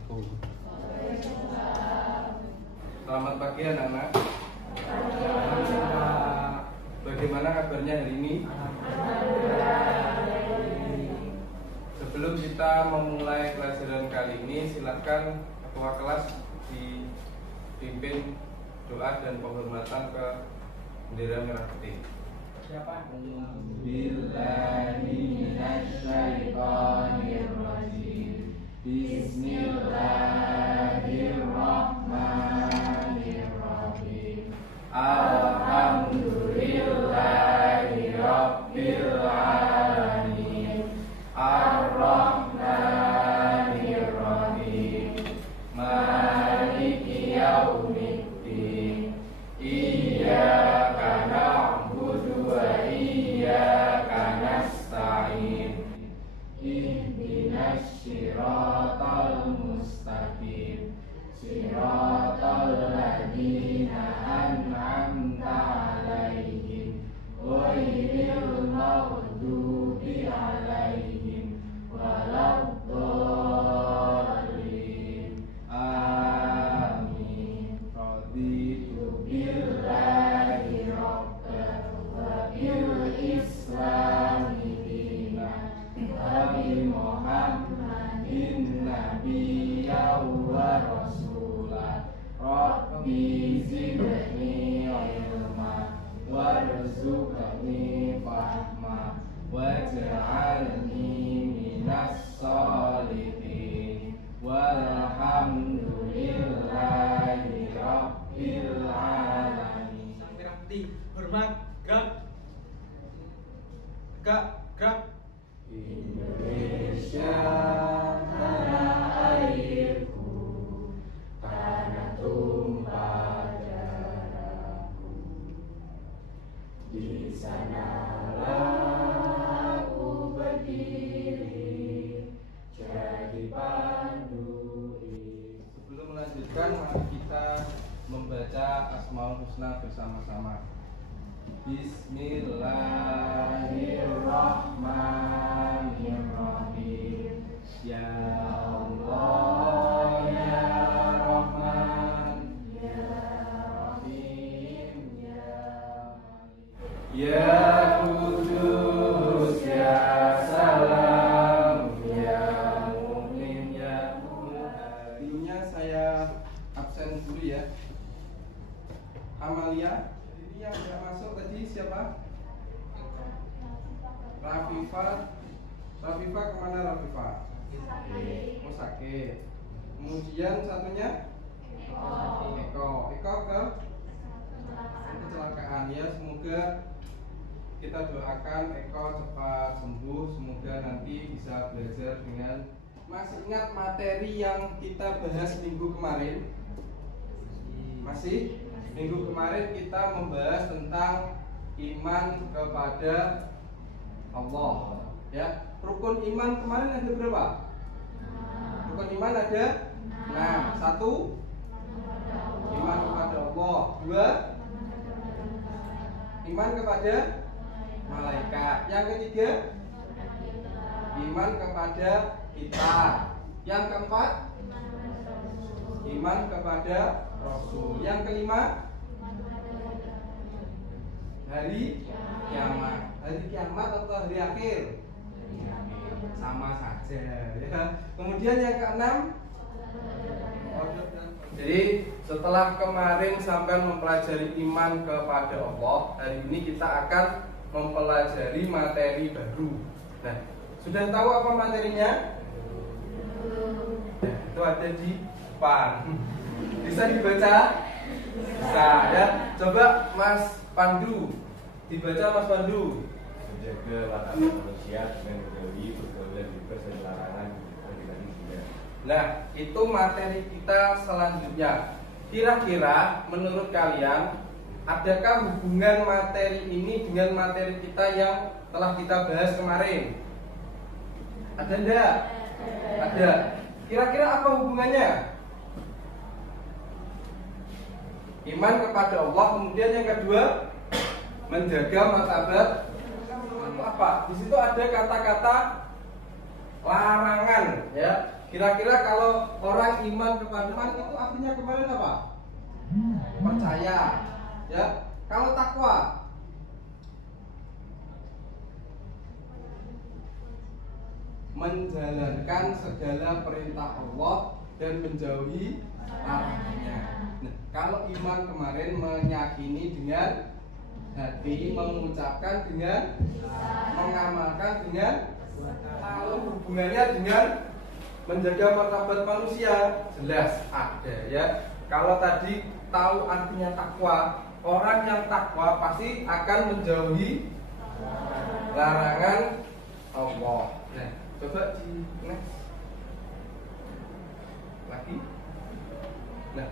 Assalamualaikum. Selamat pagi anak-anak. Bagaimana kabarnya hari ini? Sebelum kita memulai pelajaran kali ini, silakan ketua kelas dipimpin doa dan penghormatan ke bendera merah putih. Siapa? Billahiminasyaitonirrajim. Bismillahirrahmanirrahim. Alhamdulillahi rabbil alamin. Ar-Rahmanir-Rahim. Maliki yaumiddin. Iyyaka na'budu wa iyyaka nasta'in. Ihdinas siratal mustaqim. Siratal ladzina an'amta 'alaihim ghairil maghdubi 'alaihim waladdallin. Amin. Raditu billahi rabban wa bil islami dinan wa bi Muhammadin nabiyyan wa rasulan. Rabbi zidni ilma warzuqni fahma waj'alni minas sholihin. Walhamdulillahi rabbil alamin. Sang merah putih, hormat, gerak. Gerak. Indonesia tanah airku, tanah tumpah darahku. Di sanalah aku berdiri, jadi pandu itu. Sebelum melanjutkan, mari kita membaca Asmaul Husna bersama-sama. Bismillahirrahmanirrahim. Ya Allah, ya Rahman, ya Rahim, ya Malik. Ya Kudus, ya Salam, ya Mu'min, ya Mu'min. Dulunya saya absen dulu ya. Amalia, ini yang sudah masuk tadi siapa? Rafifah. Rafifah kemana Rafifah? Oh sakit. Kemudian satunya Eko ke kecelakaan ya. Semoga kita doakan Eko cepat sembuh. Semoga nanti bisa belajar dengan. Masih ingat materi yang kita bahas minggu kemarin? Masih? Minggu kemarin kita membahas tentang iman kepada Allah ya. Rukun iman kemarin ada berapa? Rukun iman ada 6. 1, iman kepada Allah. 2, iman kepada malaikat. Yang ketiga, iman kepada kita. Yang keempat, iman kepada Rasul. Yang kelima, hari kiamat. Hari kiamat atau hari akhir? Sama saja ya. Kemudian yang keenam, jadi setelah kemarin sampai mempelajari iman kepada Allah, hari ini kita akan mempelajari materi baru. Nah, sudah tahu apa materinya? Itu ada di depan. Bisa dibaca? Bisa ya. Coba Mas Pandu, dibaca Mas Pandu. Menjaga watak manusia dengan menjauhi pergaulan bebas dan larangan radikalisme. Nah, itu materi kita selanjutnya. Kira-kira menurut kalian, adakah hubungan materi ini dengan materi kita yang telah kita bahas kemarin? Ada enggak? Ada. Kira-kira apa hubungannya? Iman kepada Allah, kemudian yang kedua, menjaga martabat. Apa? Di situ ada kata-kata larangan. Ya, kira-kira kalau orang iman kepada Tuhan itu artinya kemarin apa? Percaya. Ya, kalau takwa menjalankan segala perintah Allah dan menjauhi larangannya. Nah, kalau iman kemarin meyakini dengan hati, mengucapkan dengan, mengamalkan dengan, kalau hubungannya dengan menjaga martabat manusia, jelas ada ya. Kalau tadi tahu artinya takwa, orang yang takwa pasti akan menjauhi larangan Allah. Nah, coba di next lagi. Nah,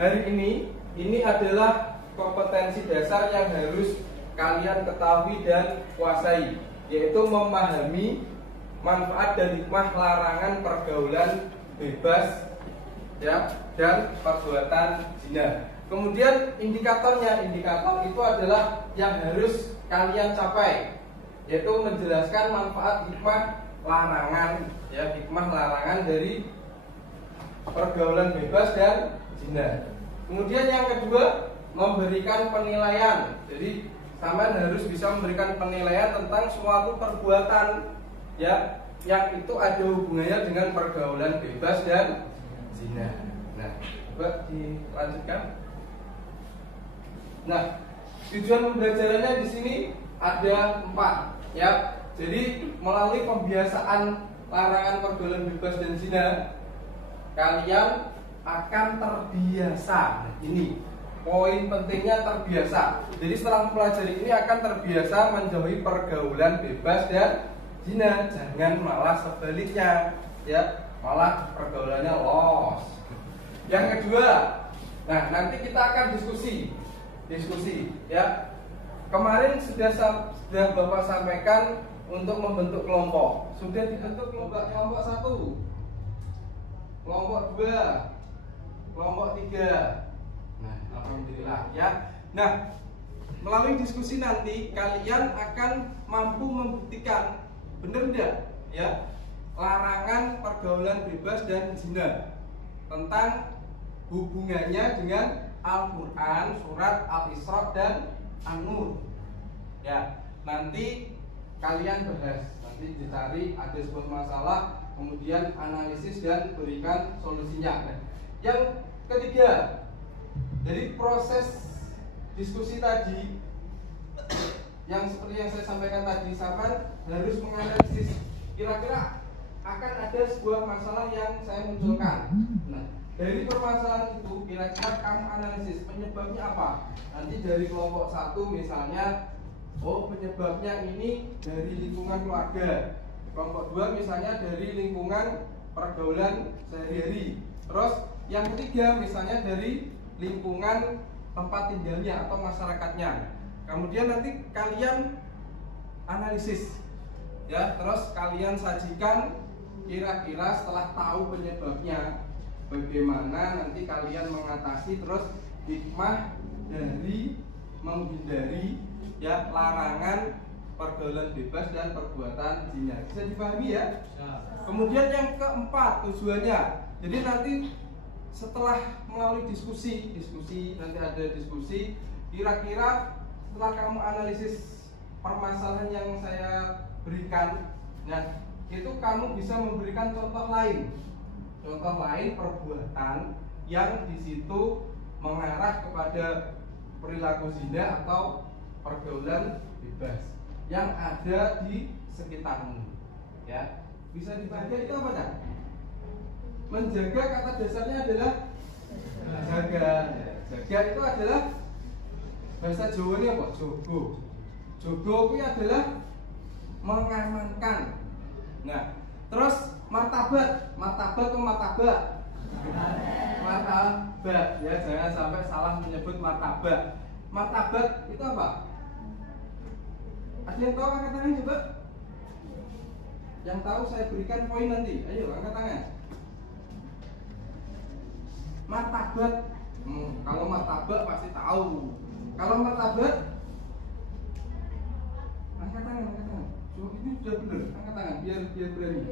hari ini adalah kompetensi dasar yang harus kalian ketahui dan kuasai, yaitu memahami manfaat dan hikmah larangan pergaulan bebas ya dan perbuatan zina. Kemudian indikator itu adalah yang harus kalian capai, yaitu menjelaskan manfaat hikmah larangan ya, hikmah larangan dari pergaulan bebas dan zina. Kemudian yang kedua, memberikan penilaian. Jadi sampean harus bisa memberikan penilaian tentang suatu perbuatan ya yang itu ada hubungannya dengan pergaulan bebas dan zina. Nah, coba dilanjutkan. Nah, tujuan pembelajarannya di sini ada 4 ya. Jadi melalui pembiasaan larangan pergaulan bebas dan zina, kalian akan terbiasa. Nah, ini poin pentingnya, terbiasa. Jadi setelah mempelajari ini akan terbiasa menjauhi pergaulan bebas dan zina. Jangan malah sebaliknya ya, malah pergaulannya los. Yang kedua, nah nanti kita akan diskusi ya. Kemarin sudah Bapak sampaikan untuk membentuk kelompok. Sudah dibentuk kelompok 1, kelompok 2, kelompok 3. Nah, alhamdulillah ya. Nah, melalui diskusi nanti kalian akan mampu membuktikan benar tidak ya larangan pergaulan bebas dan zina, tentang hubungannya dengan Al-Quran, surat Al-Isra dan An-Nur ya. Nanti kalian bahas, nanti dicari ada sebuah masalah, kemudian analisis dan berikan solusinya. Nah, yang ketiga, jadi proses diskusi tadi yang seperti yang saya sampaikan tadi, sampai harus menganalisis kira-kira akan ada sebuah masalah yang saya munculkan. Nah, dari permasalahan itu kira-kira kamu analisis penyebabnya apa. Nanti dari kelompok 1 misalnya, oh penyebabnya ini dari lingkungan keluarga. Kelompok 2 misalnya dari lingkungan pergaulan sehari-hari. Terus yang ketiga misalnya dari lingkungan tempat tinggalnya atau masyarakatnya. Kemudian nanti kalian analisis ya, terus kalian sajikan kira-kira setelah tahu penyebabnya bagaimana nanti kalian mengatasi, terus hikmah dari menghindari ya larangan pergaulan bebas dan perbuatan zina. Bisa dipahami ya? Kemudian yang keempat tujuannya, jadi nanti setelah melalui diskusi nanti ada diskusi, kira-kira setelah kamu analisis permasalahan yang saya berikan, nah itu kamu bisa memberikan contoh lain perbuatan yang di situ mengarah kepada perilaku zina atau pergaulan bebas yang ada di sekitarmu ya. Bisa dibaca itu apa kan? Menjaga, kata dasarnya adalah jaga. Jaga itu adalah bahasa Jawanya apa? Jogo. Jogo itu adalah mengamankan. Nah, terus martabat itu martabat ya, jangan sampai salah menyebut martabat. Martabat itu apa? Ada yang tahu, angkat tangan coba. Yang tahu saya berikan poin nanti. Ayo angkat tangan. Martabat. Kalau martabat pasti tahu. Kalau martabat, angkat tangan. Coba ini sudah benar. Angkat tangan biar berani.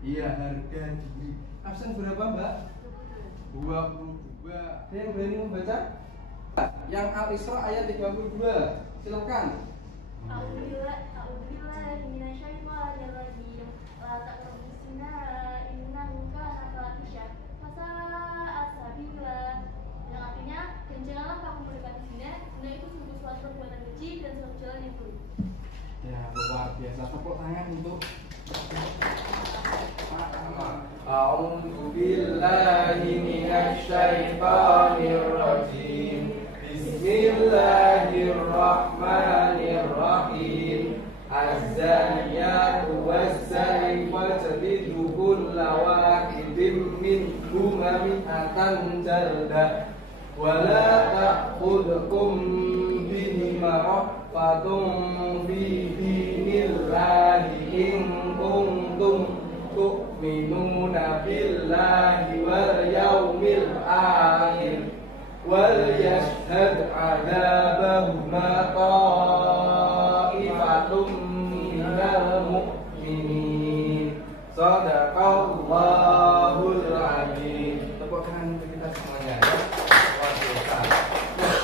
Iya, harga diri. Absen berapa, Mbak? 22. Ada yang berani membaca? Yang Al-Isra ayat 32. Silakan. A'udzubillahi minasyaitonirrajim. La taqrabus zina innahu kana fahisha. Fasa'a sabila. Yang artinya, dan janganlah kamu mendekati zina. Zina itu sungguh suatu perbuatan keji dan suatu jalan yang buruk. Ya, luar biasa. Tepuk tangan untuk A'udzu billahi minasy syaithanir rajim. Bismillahirrahmanirrahim. Az-zaniyatu waz-zani fajlidu kulla wahidin minhuma mi'atan jaldah wa la ta'khudhukum bihima ra'fatun fi dinillahi in kuntum tu'minuna billahi wal yawmil akhir wal yashhad 'adzabahuma ta'ifatum minal mu'minin. Shadaqallahul 'adzim. tepuk tangan untuk kita semuanya ya. Luar biasa.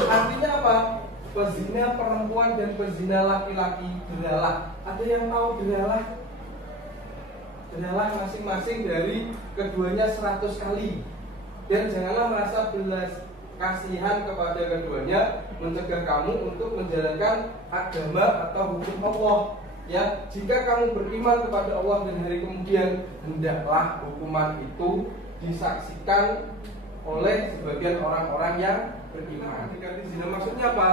Artinya apa? Pezina perempuan dan pezina laki-laki beralah. Ada yang tahu beralah? Beralah masing-masing dari keduanya 100 kali. Dan janganlah merasa belas kasihan kepada keduanya, mencegah kamu untuk menjalankan agama atau hukum Allah. Ya, jika kamu beriman kepada Allah dan hari kemudian, hendaklah hukuman itu disaksikan oleh sebagian orang-orang yang beriman. Jika di zina maksudnya apa?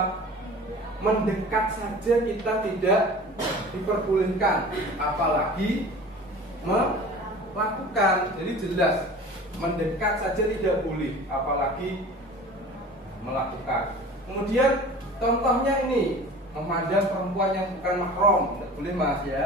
Mendekat saja kita tidak diperbolehkan, apalagi melakukan. Jadi jelas, mendekat saja tidak boleh, apalagi melakukan. Kemudian contohnya ini, memandang perempuan yang bukan mahram, tidak boleh mas ya.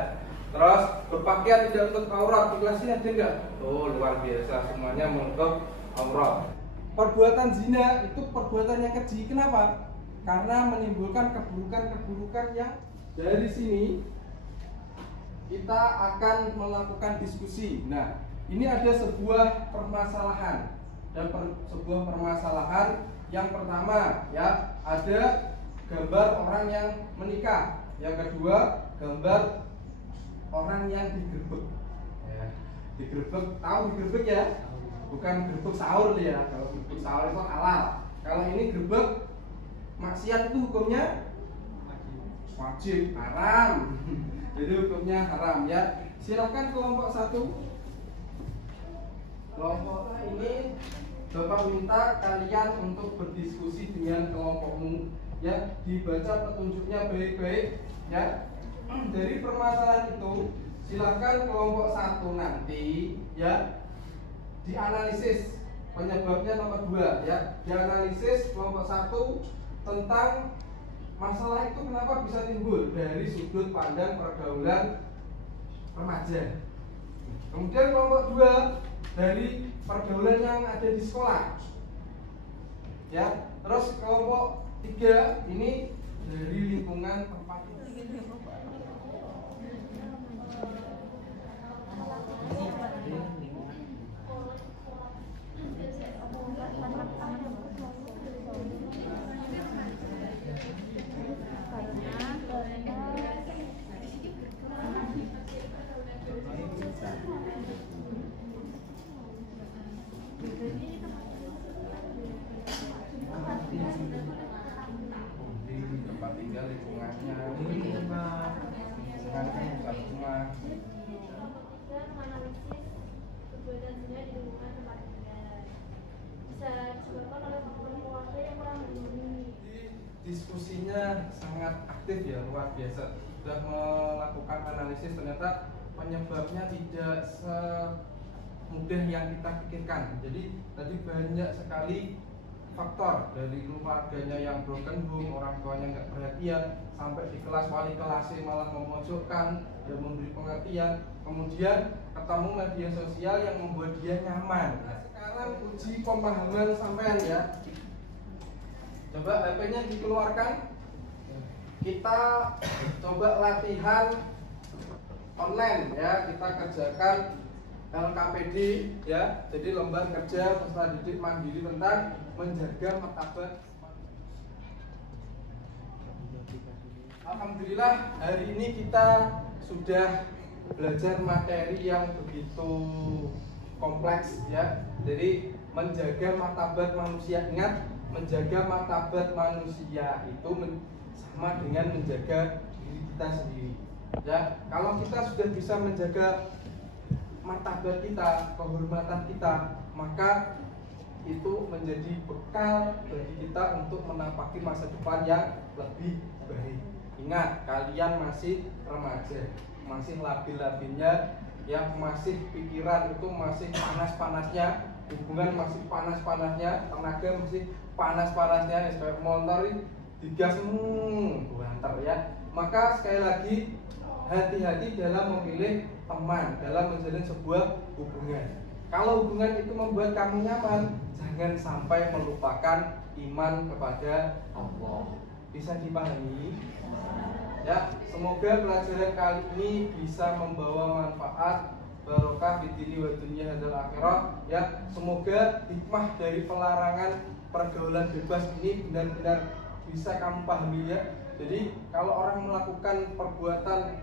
Terus berpakaian tidak menutup aurat, ikhlasnya ada enggak? Oh luar biasa, semuanya menutup aurat. Perbuatan zina itu perbuatan yang keji. Kenapa? Karena menimbulkan keburukan-keburukan yang dari sini kita akan melakukan diskusi. Nah, ini ada sebuah permasalahan. Dan sebuah permasalahan yang pertama ya, ada gambar orang yang menikah. Yang kedua, gambar orang yang digerebek. Ya, digerebek, tahu digerebek ya? Bukan gerebek sahur ya. Kalau gerebek sahur itu halal. Kalau ini gerebek maksiat itu hukumnya wajib, haram. Jadi hukumnya haram ya. Silakan kelompok 1. Kelompok ini Bapak minta kalian untuk berdiskusi dengan kelompokmu ya, dibaca petunjuknya baik-baik ya. Dari permasalahan itu silakan kelompok 1 nanti ya dianalisis penyebabnya nomor 2 ya. Dianalisis kelompok 1 tentang masalah itu kenapa bisa timbul dari sudut pandang pergaulan remaja. Kemudian kelompok 2 dari pergaulan yang ada di sekolah. Ya, terus kelompok 3 ini dari lingkungan tempat itu. Tempat tinggal, lingkungannya, rumah, bukan rumah. Menganalisis perbuatan zina di lingkungan tempat tinggal. Bisa disebabkan oleh faktor keluarga yang kurang harmoni. Diskusinya sangat aktif ya, luar biasa. Sudah melakukan analisis, ternyata penyebabnya tidak semudah yang kita pikirkan. Jadi tadi banyak sekali faktor, dari keluarganya yang broken home, orang tuanya nggak perhatian, sampai di kelas wali kelasnya malah memojokkan, dia memberi pengertian, kemudian ketemu media sosial yang membuat dia nyaman. Nah, sekarang uji pemahaman sampean ya. Coba HP-nya dikeluarkan. Kita coba latihan online ya, kita kerjakan LKPD ya. Jadi lembar kerja peserta didik mandiri tentang menjaga martabat. Alhamdulillah hari ini kita sudah belajar materi yang begitu kompleks ya. Jadi menjaga martabat manusia, ingat, menjaga martabat manusia itu sama dengan menjaga diri kita sendiri ya. Kalau kita sudah bisa menjaga martabat kita, kehormatan kita, maka itu menjadi bekal bagi kita untuk menapaki masa depan yang lebih baik. Ingat, kalian masih remaja, masih labil-labilnya, yang masih pikiran itu masih panas-panasnya, hubungan masih panas-panasnya, tenaga masih panas-panasnya, kayak motor digas banter ya. Maka sekali lagi hati-hati dalam memilih teman, dalam menjalin sebuah hubungan. Kalau hubungan itu membuat kamu nyaman, jangan sampai melupakan iman kepada Allah. Bisa dipahami? Ya, semoga pelajaran kali ini bisa membawa manfaat barokah di dini wa dunia hadal akhirah ya. Semoga hikmah dari pelarangan pergaulan bebas ini benar-benar bisa kamu pahami ya. Jadi kalau orang melakukan perbuatan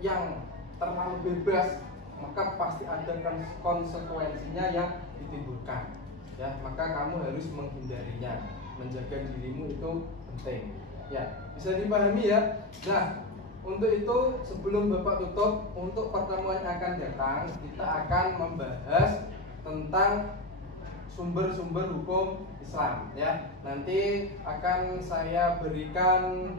yang terlalu bebas, maka pasti ada konsekuensinya yang ditimbulkan ya. Maka kamu harus menghindarinya. Menjaga dirimu itu penting ya. Bisa dipahami ya. Nah, untuk itu sebelum Bapak tutup, untuk pertemuan yang akan datang kita akan membahas tentang sumber-sumber hukum Islam ya. Nanti akan saya berikan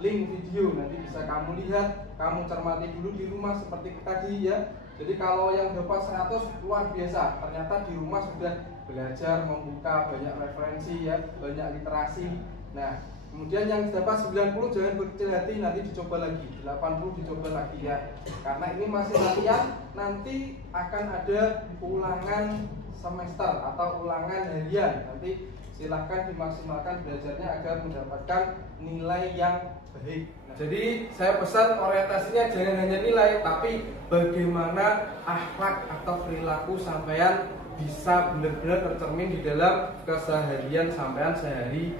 link video, nanti bisa kamu lihat, kamu cermati dulu di rumah seperti tadi ya. Jadi kalau yang dapat 100 luar biasa, ternyata di rumah sudah belajar membuka banyak referensi ya, banyak literasi. Nah, kemudian yang dapat 90 jangan berkecil hati, nanti dicoba lagi, 80 dicoba lagi ya. Karena ini masih latihan, nanti akan ada ulangan semester atau ulangan harian. Nanti silahkan dimaksimalkan belajarnya agar mendapatkan nilai yang baik. Jadi saya pesan orientasinya jangan hanya nilai, tapi bagaimana akhlak atau perilaku sampean bisa benar-benar tercermin di dalam keseharian sampean sehari-hari.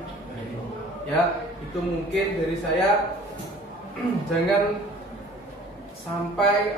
Ya, itu mungkin dari saya. Jangan sampai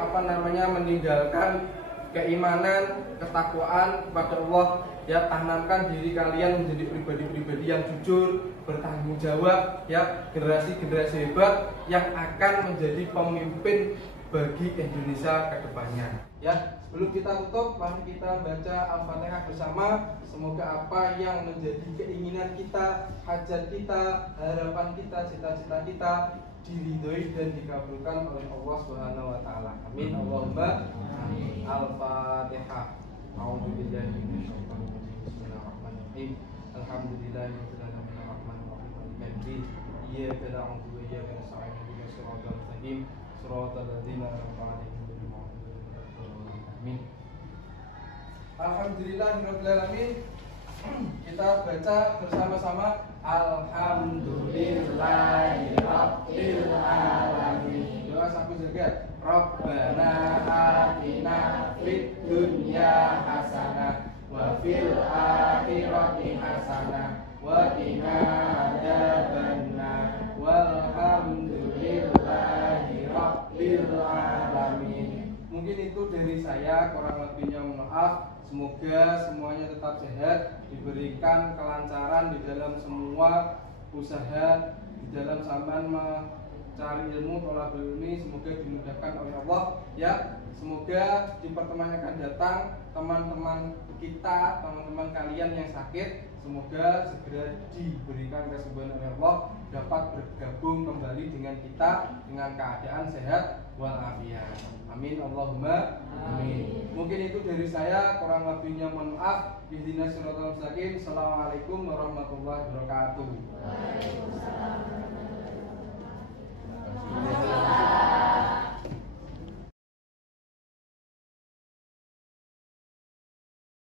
meninggalkan keimanan, ketakwaan kepada Allah ya. Tanamkan diri kalian menjadi pribadi-pribadi yang jujur, bertanggung jawab ya, generasi-generasi hebat yang akan menjadi pemimpin bagi Indonesia ke depannya ya. Sebelum kita tutup, mari kita baca Al-Fatihah bersama. Semoga apa yang menjadi keinginan kita, hajat kita, harapan kita, cita-cita kita diridhoi dan dikabulkan oleh Allah Subhanahu wa taala. Amin. Allahumma amin. Al-Fatihah. A'udzubillahi minasyaitonir rajim. Bismillahirrahmanirrahim. Alhamdulillahirabbil alamin arrahmanir rahim maliki iyyaka na'budu wa iyyaka nasta'in ihdinas siratal mustaqim siratal ladzina an'amta 'alaihim ghairil maghdubi 'alaihim. Amin. Alhamdulillahirabbil alamin. Kita baca bersama-sama. Alhamdulillahirabbil alamin. Doa sapu jagat. Rabbana atina fid dunya hasanah wa fil akhirati hasanah wa qina adzabannar. Walhamdulillahirabbil alamin. Mungkin itu dari saya, kurang lebihnya maaf. Semoga semuanya tetap sehat, diberikan kelancaran di dalam semua usaha, di dalam sampean mencari ilmu, thalabul ilmi, semoga dimudahkan oleh Allah ya. Semoga di pertemuan yang akan datang, teman-teman kita, teman-teman kalian yang sakit, semoga segera diberikan kesembuhan oleh Allah, dapat bergabung kembali dengan kita dengan keadaan sehat walafiat. Amin. Allahumma amin. Mungkin itu dari saya, kurang lebihnya mohon maaf. Ihdinas siratal mustaqim. Assalamualaikum warahmatullahi wabarakatuh. Waalaikumsalam warahmatullahi wabarakatuh.